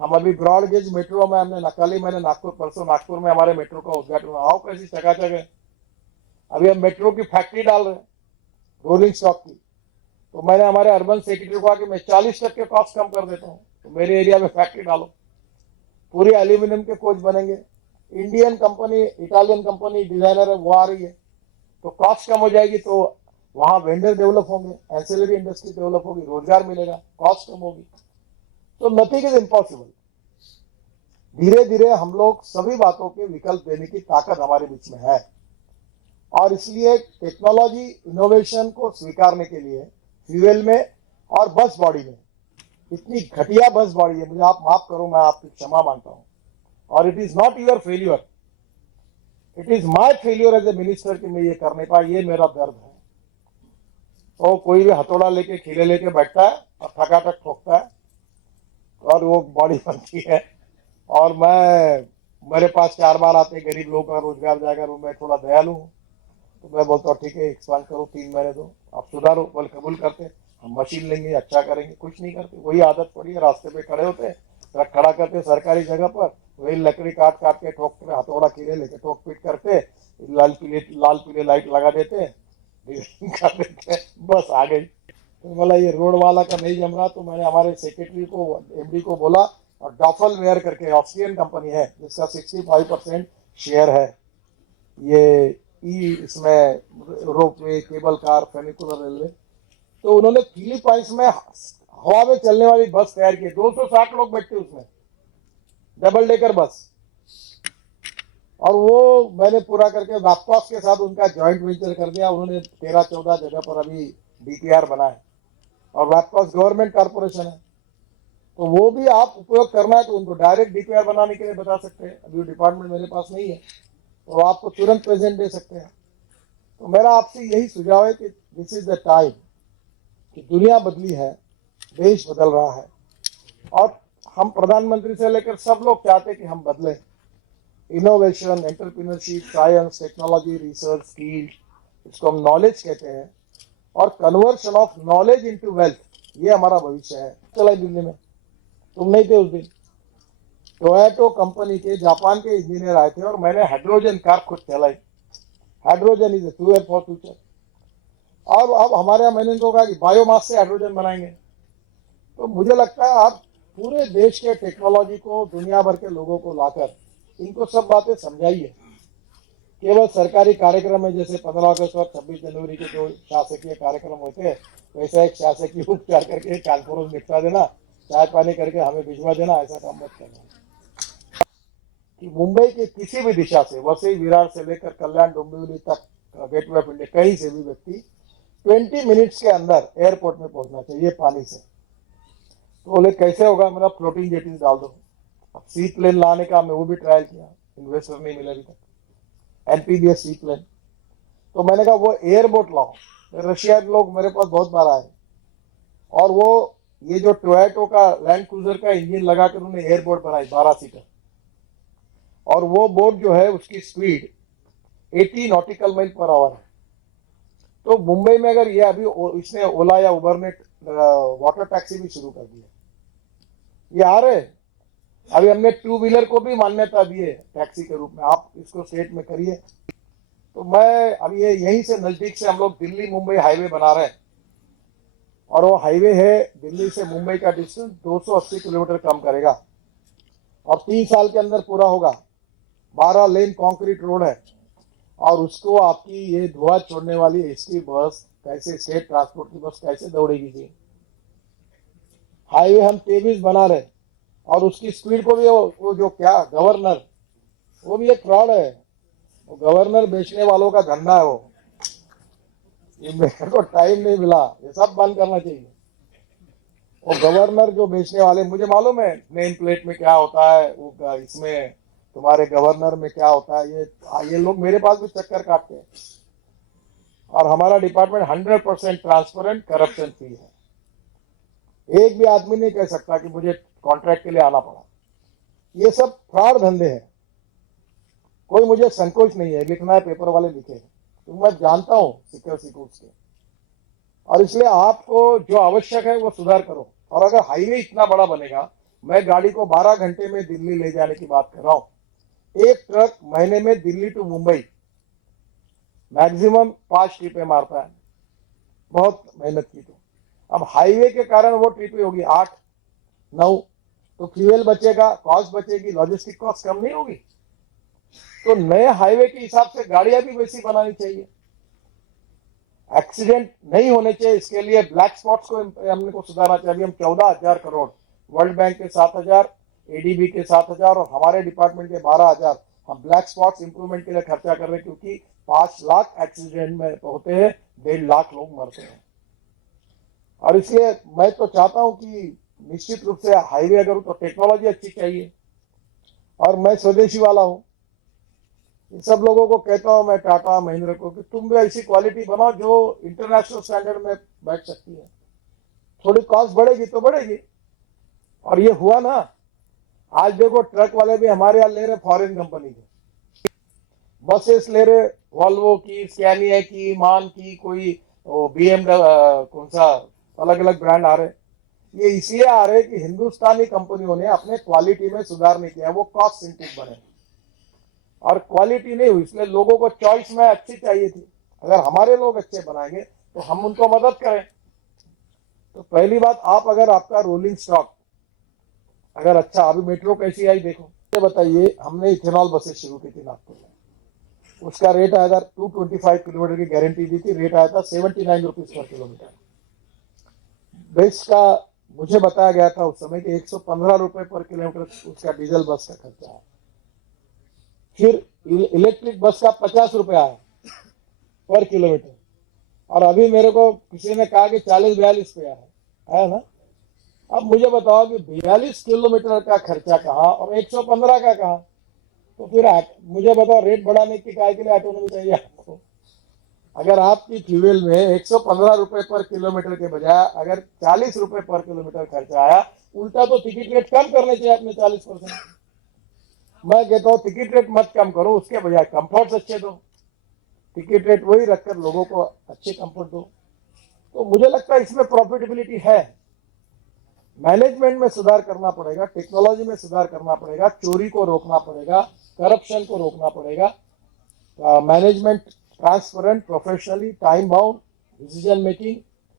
हम अभी broad gauge metro में हमने नकाली, मैंने नागपुर परसों नागपुर में हमारे मेट्रो का उद्घाटन हुआ। आओ कैसी चकाचक है। अभी हम मेट्रो की फैक्ट्री डाल रहे हैं, रोलिंग स्टॉक की। तो मैंने हमारे अर्बन सेक्रेटरी को कहा कि मैं 40% कॉस्ट कम कर देता हूँ, तो मेरे एरिया में फैक्ट्री डालो, पूरी एल्यूमिनियम के कोच बनेंगे। Indian company, Italian company designer है, वो आ रही है, तो कॉस्ट कम हो जाएगी, तो वहां वेंडर डेवलप होंगे, एंसिलरी इंडस्ट्री डेवलप होगी, रोजगार मिलेगा, कॉस्ट कम होगी। तो नथिंग इज इम्पॉसिबल। धीरे धीरे हम लोग सभी बातों के विकल्प देने की ताकत हमारे बीच में है, और इसलिए टेक्नोलॉजी इनोवेशन को स्वीकारने के लिए फ्यूल में और बस बॉडी में, इतनी घटिया बस बॉडी है, मुझे आप माफ करो, मैं आपकी क्षमा मांगता हूं। और it is not your failure, it is my failure as a minister कि मैं ये कर नहीं पाया, ये मेरा दर्द है। तो कोई भी हथौड़ा लेके खीले लेके बैठता है और ठकाठक ठोकता है और वो बॉडी बनती है। और मेरे पास 4 बार आते गरीब लोगों का रोजगार जाएगा, मैं थोड़ा दयालु हूँ, तो मैं बोलता हूँ ठीक है, एक्सपांड करो, 3 महीने दो, आप सुधारो, बोल कबूल करते, हम मशीन लेंगे, अच्छा करेंगे। कुछ नहीं करते, वही आदत पड़ी है, रास्ते पे खड़े होते, ट्रक खड़ा करते सरकारी जगह पर, वही लकड़ी काट काट के ठोकते, हथौड़ा कीड़े लेके ठोक पीट करते, लाल पीले लाइट लगा देते, कर देते, बस आ गई। तो बोला ये रोड वाला का नहीं जम रहा, तो मैंने हमारे सेक्रेटरी को, एमडी को बोला, और डॉफल वेयर करके ऑस्ट्रियन कंपनी है जिसका 65% शेयर है, ये इसमें रोपवे, केबल कार, फेनिकुलर रेलवे, तो उन्होंने फिलीपाइंस में हवा में चलने वाली बस तैयार की, 260 लोग बैठते उसमें, डबल डेकर बस। और वो मैंने पूरा करके वैपकॉस के साथ उनका जॉइंट वेंचर कर दिया, उन्होंने 13-14 जगह पर अभी डीपीआर बनाए, और वैपकॉस गवर्नमेंट कारपोरेशन है, तो वो भी आप उपयोग करना है तो उनको डायरेक्ट डीपीआर बनाने के लिए बता सकते हैं। अभी डिपार्टमेंट मेरे पास नहीं है, तो आपको तुरंत प्रेजेंट दे सकते हैं। तो मेरा आपसे यही सुझाव है कि दिस इज द टाइम, कि दुनिया बदली है, देश बदल रहा है, और हम प्रधानमंत्री से लेकर सब लोग चाहते हैं कि हम बदले। Innovation, entrepreneurship, science, technology, research, skill, इसको हम नॉलेज कहते हैं, और conversion of knowledge into wealth, ये हमारा भविष्य है। चला दिल्ली में, तुम नहीं थे उस दिन, टोयोटो कंपनी के जापान के इंजीनियर आए थे, और मैंने हाइड्रोजन कार खुद चलाई। Hydrogen is fuel for future. और अब हमारे यहाँ मैंने इनको कहा कि बायोमास से हाइड्रोजन बनाएंगे। तो मुझे लगता है आप पूरे देश के टेक्नोलॉजी को दुनिया भर के लोगों को लाकर इनको सब बातें समझाइए। केवल सरकारी कार्यक्रम है, जैसे 15 अगस्त और 26 जनवरी के जो शासकीय कार्यक्रम होते हैं, वैसा एक शासकीय उपचार करके कानपुर निपटा देना, चाय पानी करके हमें भिजवा देना, ऐसा काम मत करना। कि मुंबई की किसी भी दिशा से, वसई विरार से लेकर कल्याण डोंबिवली तक, गेटवे ऑफ इंडिया, कहीं से भी व्यक्ति 20 मिनट्स के अंदर एयरपोर्ट में पहुंचना चाहिए पानी से। तो बोले कैसे होगा, मेरा फ्लोटिंग जेटीज डाल दो। अब सी प्लेन लाने का मैं वो भी ट्रायल किया, इन्वेस्टर नहीं मिला अभी तक, एनपीबीएस सी प्लेन। तो मैंने कहा वो एयरबोट लाओ। रशिया के लोग मेरे पास बहुत बार आए, और वो ये जो टोयोटो का लैंड क्रूजर का इंजन लगाकर उन्होंने एयरबोट बनाई 12 सीटर, और वो बोट जो है उसकी speed 80 nautical mile per hour है। तो मुंबई में अगर ये अभी इसने ओला या उबर ने वाटर टैक्सी भी शुरू कर दिया, ये आ रहे। अभी हमने 2 व्हीलर को भी मान्यता दी है टैक्सी के रूप में, आप इसको स्टेट में करिए। तो मैं अभी ये यहीं से नजदीक से हम लोग दिल्ली मुंबई हाईवे बना रहे हैं, और वो हाईवे है दिल्ली से मुंबई का डिस्टेंस 280 किलोमीटर कम करेगा, और 3 साल के अंदर पूरा होगा। 12 लेन कंक्रीट रोड है, और उसको आपकी ये धुआं छोड़ने वाली एसटी बस कैसे, स्टेट ट्रांसपोर्ट की बस कैसे दौड़ेगी जी। हाईवे हम 23 बना रहे, और उसकी स्पीड को भी वो जो क्या गवर्नर, वो भी एक फ्रॉड है, वो गवर्नर बेचने वालों का धंधा है वो। ये मेरे को टाइम नहीं मिला, ये सब बंद करना चाहिए। वो गवर्नर जो बेचने वाले, मुझे मालूम है नेम प्लेट में क्या होता है, वो इसमें तुम्हारे गवर्नर में क्या होता है, ये लोग मेरे पास भी चक्कर काटते हैं। और हमारा डिपार्टमेंट 100% ट्रांसपेरेंट, करप्शन फ्री है। एक भी आदमी नहीं कह सकता कि मुझे कॉन्ट्रैक्ट के लिए आना पड़ा। ये सब फ्रॉड धंधे हैं, कोई मुझे संकोच नहीं है, लिखना है पेपर वाले लिखे, तो मैं जानता हूं सिक्योरिटी रूल्स के। और इसलिए आपको जो आवश्यक है वो सुधार करो। और अगर हाईवे इतना बड़ा बनेगा, मैं गाड़ी को 12 घंटे में दिल्ली ले जाने की बात कर रहा हूं। एक ट्रक महीने में दिल्ली टू मुंबई मैक्सिमम 5 ट्रिपें मारता है, बहुत मेहनत की। तो अब हाईवे के कारण वो ट्रिपें होगी 8, 9, तो फ्यूल बचेगा, कॉस्ट बचेगी, लॉजिस्टिक कॉस्ट कम नहीं होगी। तो नए हाईवे के हिसाब से गाड़ियां भी वैसी बनानी चाहिए, एक्सीडेंट नहीं होने चाहिए। इसके लिए ब्लैक स्पॉट्स को हमने को सुधारना चाहिए। हम 14,000 करोड़ वर्ल्ड बैंक के 7,000, एडीबी के 7,000 और हमारे डिपार्टमेंट के 12,000 हम ब्लैक स्पॉट्स इंप्रूवमेंट के लिए खर्चा कर रहे हैं, क्योंकि 5 लाख एक्सीडेंट में होते हैं, 1.5 लाख लोग मरते हैं। और इसलिए मैं तो चाहता हूं कि निश्चित रूप से हाईवे अगर तो टेक्नोलॉजी अच्छी चाहिए। और मैं स्वदेशी वाला हूं, इन सब लोगों को कहता हूं मैं, टाटा महिंद्रा को, कि तुम भी ऐसी क्वालिटी बनाओ जो इंटरनेशनल स्टैंडर्ड में बैठ सकती है। थोड़ी कॉस्ट बढ़ेगी तो बढ़ेगी, और ये हुआ ना। आज देखो ट्रक वाले भी हमारे यहाँ ले रहे फॉरेन कंपनी के, बसेस ले रहे वॉल्वो की, स्कैनिया की, मान की, कोई BMW, कौन सा अलग अलग ब्रांड आ रहे। ये इसलिए आ रहे कि हिंदुस्तानी कंपनियों ने अपने क्वालिटी में सुधार नहीं किया, वो कॉस्ट सेंट्रिक बने और क्वालिटी नहीं हुई। इसलिए लोगों को चॉइस में अच्छी चाहिए थी। अगर हमारे लोग अच्छे बनाएंगे तो हम उनको मदद करें। तो पहली बात, आप अगर आपका रोलिंग स्टॉक अगर अच्छा, अभी मेट्रो कैसी आई देखो, ये बताइए। हमने इथेनॉल बसेस शुरू की थी नागपुर में, उसका रेट आया था 225 किलोमीटर की गारंटी दी थी, रेट आया था 79 रुपीज पर किलोमीटर। बेस का मुझे बताया गया था उस समय कि 115 रुपए पर किलोमीटर उसका डीजल बस का खर्चा है। फिर इलेक्ट्रिक बस का 50 रुपए आया पर किलोमीटर, और अभी मेरे को किसी ने कहा कि 40-42 पे आया ना। अब मुझे बताओ कि 42 किलोमीटर का खर्चा कहाँ और 115 का कहाँ। तो फिर मुझे बताओ, रेट बढ़ाने की काय के लिए ऑटोनॉमी चाहिए आपको? अगर आपकी फ्यूल में 115 रुपए पर किलोमीटर के बजाय अगर 40 रुपए पर किलोमीटर खर्चा आया, उल्टा तो टिकट रेट कम करने चाहिए अपने 40%। मैं कहता हूँ टिकट रेट मत कम करो, उसके बजाय कंफर्ट अच्छे दो, टिकट रेट वही रखकर लोगों को अच्छे कंफर्ट दो। तो मुझे लगता है इसमें प्रॉफिटेबिलिटी है। मैनेजमेंट में सुधार करना पड़ेगा, टेक्नोलॉजी में सुधार करना पड़ेगा, चोरी को रोकना पड़ेगा, करप्शन को रोकना पड़ेगा, management transparent, professionally, time bound decision making,